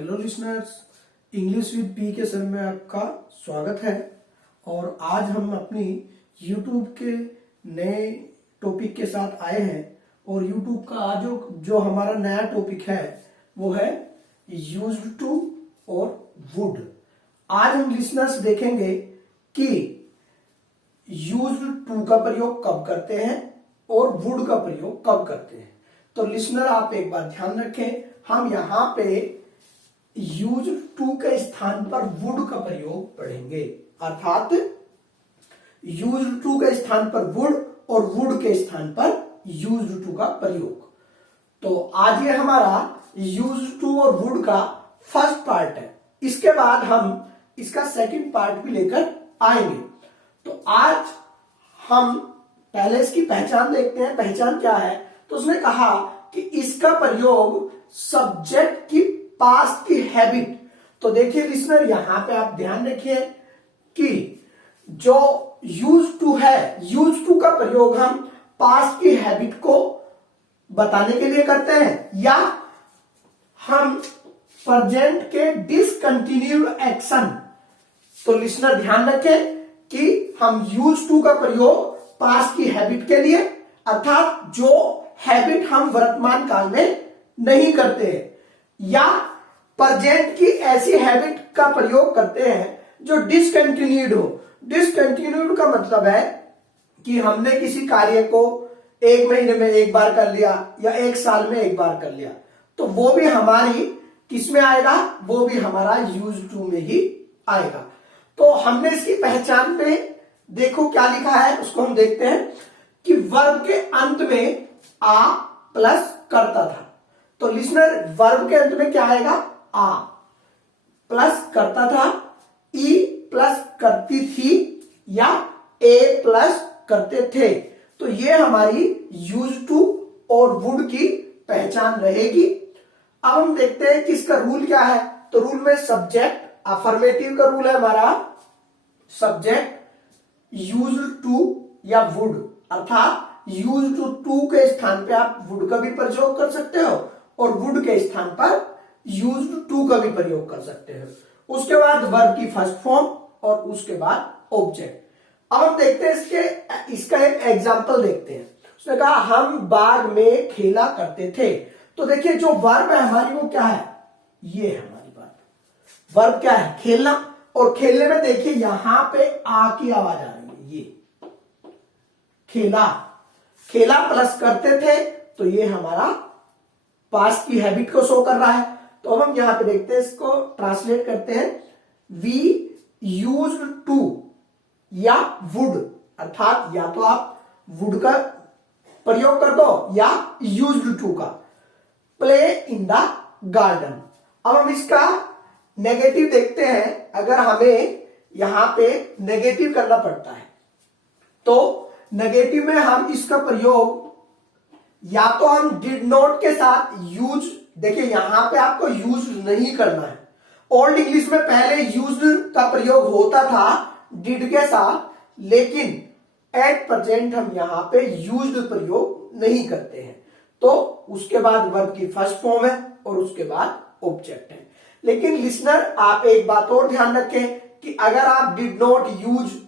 Hello listeners, English with P के sir में आपका स्वागत है। और आज हम अपनी यूट्यूब के नए टॉपिक के साथ आए हैं। और यूट्यूब का आज जो हमारा नया टॉपिक है वो है यूज्ड टू और वुड। आज हम लिसनर्स देखेंगे कि यूज्ड टू का प्रयोग कब करते हैं और वुड का प्रयोग कब करते हैं। तो लिसनर आप एक बार ध्यान रखें, हम यहां पे यूज टू के स्थान पर वुड का प्रयोग पढ़ेंगे, अर्थात यूज टू के स्थान पर वुड और वुड के स्थान पर यूज टू का प्रयोग। तो आज ये हमारा यूज टू और वुड का फर्स्ट पार्ट है। इसके बाद हम इसका सेकंड पार्ट भी लेकर आएंगे। तो आज हम पहले इसकी पहचान देखते हैं। पहचान क्या है? तो उसने कहा कि इसका प्रयोग सब्जेक्ट की पास्ट की हैबिट। तो देखिए लिसनर, यहां पे आप ध्यान रखिए कि जो यूज टू है, यूज टू का प्रयोग हम पास्ट की हैबिट को बताने के लिए करते हैं या हम प्रेजेंट के डिसकंटिन्यूड एक्शन। तो लिसनर ध्यान रखें कि हम यूज टू का प्रयोग पास्ट की हैबिट के लिए, अर्थात जो हैबिट हम वर्तमान काल में नहीं करते हैं, या प्रेजेंट की ऐसी हैबिट का प्रयोग करते हैं जो डिसकंटिन्यूड हो। डिसकंटिन्यूड का मतलब है कि हमने किसी कार्य को एक महीने में एक बार कर लिया या एक साल में एक बार कर लिया, तो वो भी हमारी किस में आएगा? वो भी हमारा यूज टू में ही आएगा। तो हमने इसकी पहचान पे देखो क्या लिखा है, उसको हम देखते हैं कि वर्ब के अंत में आ प्लस करता था। तो लिसनर, वर्ब के अंत में क्या आएगा? आ प्लस करता था, ई प्लस करती थी या ए प्लस करते थे। तो ये हमारी यूज टू और वुड की पहचान रहेगी। अब हम देखते हैं कि इसका रूल क्या है। तो रूल में सब्जेक्ट, अफर्मेटिव का रूल है हमारा, सब्जेक्ट यूज टू या वुड, अर्थात यूज टू के स्थान पे आप वुड का भी प्रयोग कर सकते हो और वुड के स्थान पर यूज टू का भी प्रयोग कर सकते हो। उसके बाद वर्ब की फर्स्ट फॉर्म और उसके बाद ऑब्जेक्ट। अब हम देखते हैं इसका एक एग्जाम्पल देखते हैं। उसने कहा हम बाग में खेला करते थे। तो देखिए जो वर्ब है हमारी वो क्या है? ये है हमारी बात। वर्ब क्या है? खेलना। और खेलने में देखिए यहां पे आ की आवाज आ रही है, ये खेला। खेला प्लस करते थे, तो ये हमारा पास्ट की हैबिट को शो कर रहा है। तो अब हम यहां पे देखते हैं, इसको ट्रांसलेट करते हैं। वी यूज टू या वुड, अर्थात या तो आप वुड का प्रयोग कर दो या यूज्ड टू का, प्ले इन द गार्डन। अब हम इसका नेगेटिव देखते हैं। अगर हमें यहां पे नेगेटिव करना पड़ता है तो नेगेटिव में हम इसका प्रयोग या तो हम डिड नॉट के साथ यूज, देखिए यहां पे आपको यूज नहीं करना है। ओल्ड इंग्लिश में पहले यूज का प्रयोग होता था डिड के साथ, लेकिन एट प्रेजेंट हम यहां पे यूज्ड प्रयोग नहीं करते हैं। तो उसके बाद वर्ब की फर्स्ट फॉर्म है और उसके बाद ऑब्जेक्ट है। लेकिन लिसनर आप एक बात और ध्यान रखें कि अगर आप डिड नॉट यूज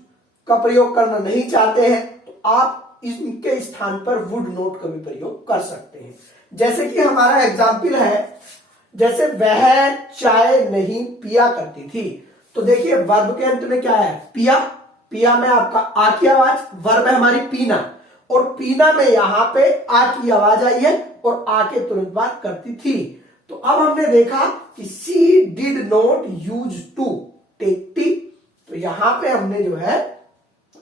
का प्रयोग करना नहीं चाहते हैं तो आप इनके स्थान पर वुड नॉट का भी प्रयोग कर सकते हैं। जैसे कि हमारा एग्जाम्पल है, जैसे वह चाय नहीं पिया करती थी। तो देखिए वर्ब के अंत में क्या है? पिया। पिया में आपका आ की आवाज, वर्ब है हमारी पीना, और पीना में यहां पे आ की आवाज आई है और आ के तुरंत बाद करती थी। तो अब हमने देखा कि she did not use to take tea. तो यहां पे हमने जो है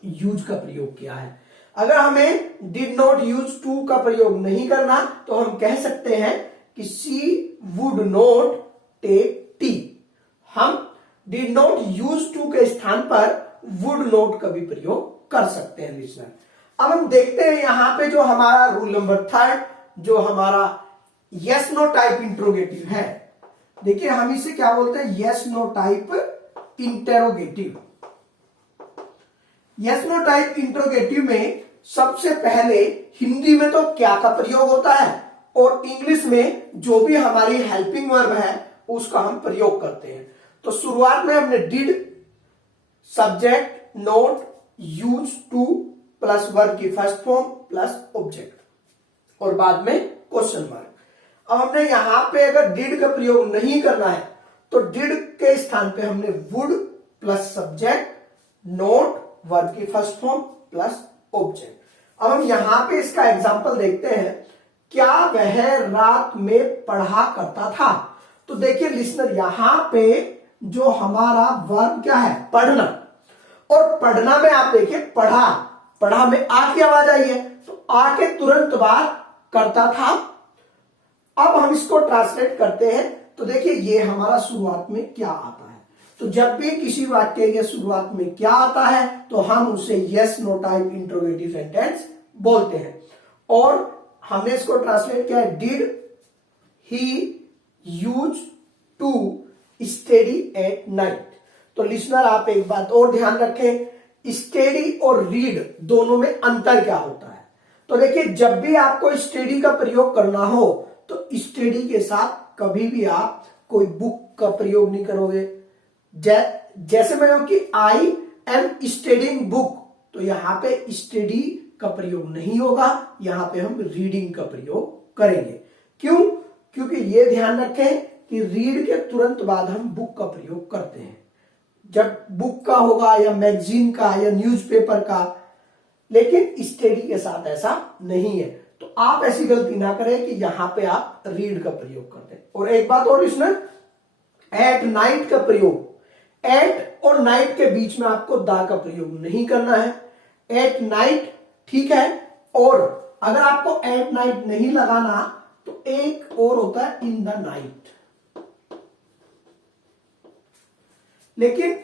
यूज का प्रयोग किया है। अगर हमें डिड नॉट यूज टू का प्रयोग नहीं करना तो हम कह सकते हैं कि सी वुड नॉट टेक टी। हम डिड नॉट यूज टू के स्थान पर वुड नॉट का भी प्रयोग कर सकते हैं लिसनर। अब हम देखते हैं यहां पे जो हमारा रूल नंबर 3, जो हमारा यस नो टाइप इंट्रोगेटिव है। देखिए हम इसे क्या बोलते हैं? Yes no type interrogative. Yes no type interrogative में सबसे पहले हिंदी में तो क्या का प्रयोग होता है और इंग्लिश में जो भी हमारी हेल्पिंग वर्ब है उसका हम प्रयोग करते हैं। तो शुरुआत में हमने did, subject, note, use two plus verb की फर्स्ट फॉर्म प्लस ऑब्जेक्ट और बाद में क्वेश्चन मार्क। अब हमने यहां पे अगर डिड का प्रयोग नहीं करना है तो डिड के स्थान पे हमने would plus subject, note, verb की फर्स्ट फॉर्म प्लस ऑब्जेक्ट। अब हम यहां पे इसका एग्जांपल देखते हैं। क्या वह रात में पढ़ा करता था? तो देखिए लिसनर, यहां पे जो हमारा वर्ब क्या है? पढ़ना। और पढ़ना में आप देखिए पढ़ा, पढ़ा में आ की आवाज आई है, तो आ के तुरंत बाद करता था। अब हम इसको ट्रांसलेट करते हैं तो देखिए ये हमारा शुरुआत में क्या आता है। तो जब भी किसी वाक्य के शुरुआत में क्या आता है तो हम उसे yes no type interrogative sentence बोलते हैं। और हमने इसको ट्रांसलेट किया है, did he use to study at night. तो लिसनर आप एक बात और ध्यान रखें, स्टडी और रीड दोनों में अंतर क्या होता है। तो देखिए जब भी आपको स्टडी का प्रयोग करना हो तो स्टडी के साथ कभी भी आप कोई बुक का प्रयोग नहीं करोगे। जैसे मैं कहूं कि आई एम स्टडिंग बुक, तो यहां पे स्टडी का प्रयोग नहीं होगा, यहां पे हम रीडिंग का प्रयोग करेंगे। क्यों? क्योंकि ये ध्यान रखें कि रीड के तुरंत बाद हम बुक का प्रयोग करते हैं, जब बुक का होगा या मैगजीन का या न्यूज़पेपर का, लेकिन स्टडी के साथ ऐसा नहीं है। तो आप ऐसी गलती ना करें कि यहां पे आप रीड का प्रयोग करते हैं। और एक बात और लिसनर, एट नाइट का प्रयोग, एट और नाइट के बीच में आपको दा का प्रयोग नहीं करना है। एट नाइट ठीक है, और अगर आपको एट नाइट नहीं लगाना तो एक और होता है इन द नाइट। लेकिन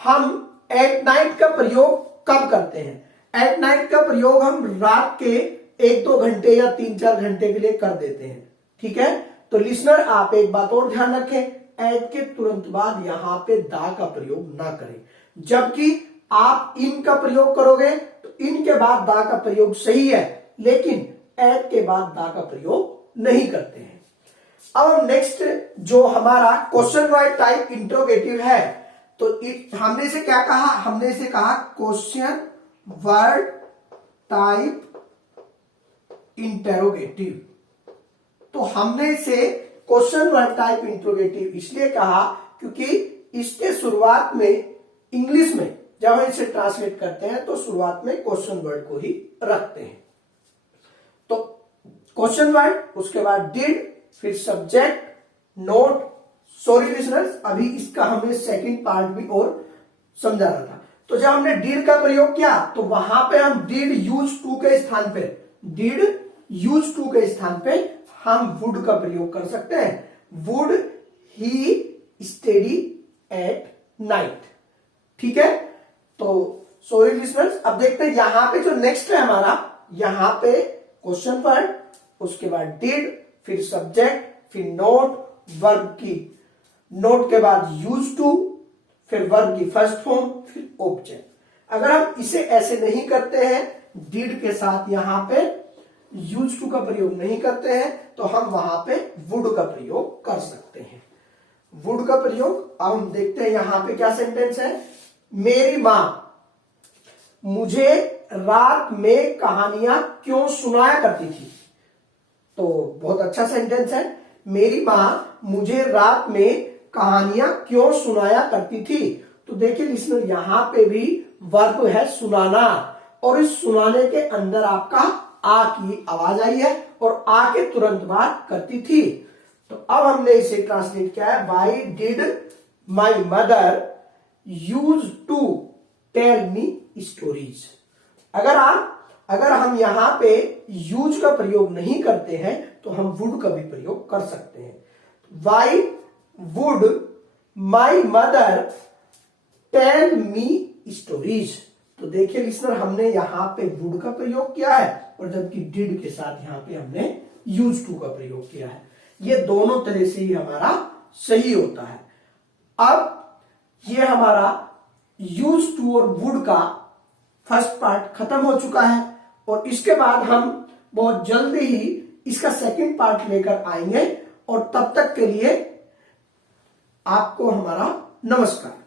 हम एट नाइट का प्रयोग कब करते हैं? एट नाइट का प्रयोग हम रात के 1-2 घंटे या 3-4 घंटे के लिए कर देते हैं। ठीक है, तो लिसनर आप एक बात और ध्यान रखें, एट के तुरंत बाद यहां पे दा का प्रयोग ना करें। जबकि आप इन का प्रयोग करोगे तो इन के बाद दा का प्रयोग सही है, लेकिन एट के बाद दा का प्रयोग नहीं करते हैं। अब नेक्स्ट जो हमारा क्वेश्चन वर्ड टाइप इंट्रोगेटिव है, तो हमने इसे क्या कहा? हमने इसे कहा क्वेश्चन वर्ड टाइप इंटेरोगेटिव। तो हमने इसे क्वेश्चन वर्ड टाइप इंट्रोगेटिव इसलिए कहा क्योंकि इसके शुरुआत में इंग्लिश में जब हम इसे ट्रांसलेट करते हैं तो शुरुआत में क्वेश्चन वर्ड को ही रखते हैं। तो क्वेश्चन वर्ड, उसके बाद डिड, फिर सब्जेक्ट, नोट। सॉरी लिसनर्स, अभी इसका हमें सेकंड पार्ट भी और समझाना था। तो जब हमने डिड का प्रयोग किया तो वहां पे हम डिड यूज टू के स्थान पे, डिड यूज टू के स्थान पे हम वुड का प्रयोग कर सकते हैं। Would he study at night. ठीक है, तो सॉरी लिसनर्स, अब देखते हैं यहां पे जो नेक्स्ट है हमारा, यहां पे क्वेश्चन वर्ड, उसके बाद डिड, फिर सब्जेक्ट, फिर नोट, वर्ब की, नोट के बाद यूज टू, फिर वर्ब की फर्स्ट फॉर्म, फिर ऑब्जेक्ट। अगर हम इसे ऐसे नहीं करते हैं, डिड के साथ यहां पे यूज टू का प्रयोग नहीं करते हैं, तो हम वहां पे वुड का प्रयोग कर सकते हैं। वुड का प्रयोग अब हम देखते हैं यहां पे क्या सेंटेंस है। मेरी मां मुझे रात में कहानियां क्यों सुनाया करती थी? तो बहुत अच्छा सेंटेंस है। मेरी मां मुझे रात में कहानियां क्यों सुनाया करती थी? तो देखिए लिसनर, यहां पे भी वर्ब है सुनाना, और इस सुनाने के अंदर आपका आ की आवाज आई है और आ के तुरंत बाद करती थी। तो अब हमने इसे ट्रांसलेट किया है, why did my mother use to tell me stories. अगर हम यहां पे यूज का प्रयोग नहीं करते हैं तो हम वुड का भी प्रयोग कर सकते हैं। Why would my mother tell me stories. तो देखिए लिसनर, हमने यहां पे वुड का प्रयोग किया है और जबकि डिड के साथ यहां पे हमने यूज टू का प्रयोग किया है। ये दोनों तरह से ही हमारा सही होता है। अब ये हमारा यूज टू और वुड का फर्स्ट पार्ट खत्म हो चुका है और इसके बाद हम बहुत जल्दी ही इसका सेकंड पार्ट लेकर आएंगे। और तब तक के लिए आपको हमारा नमस्कार।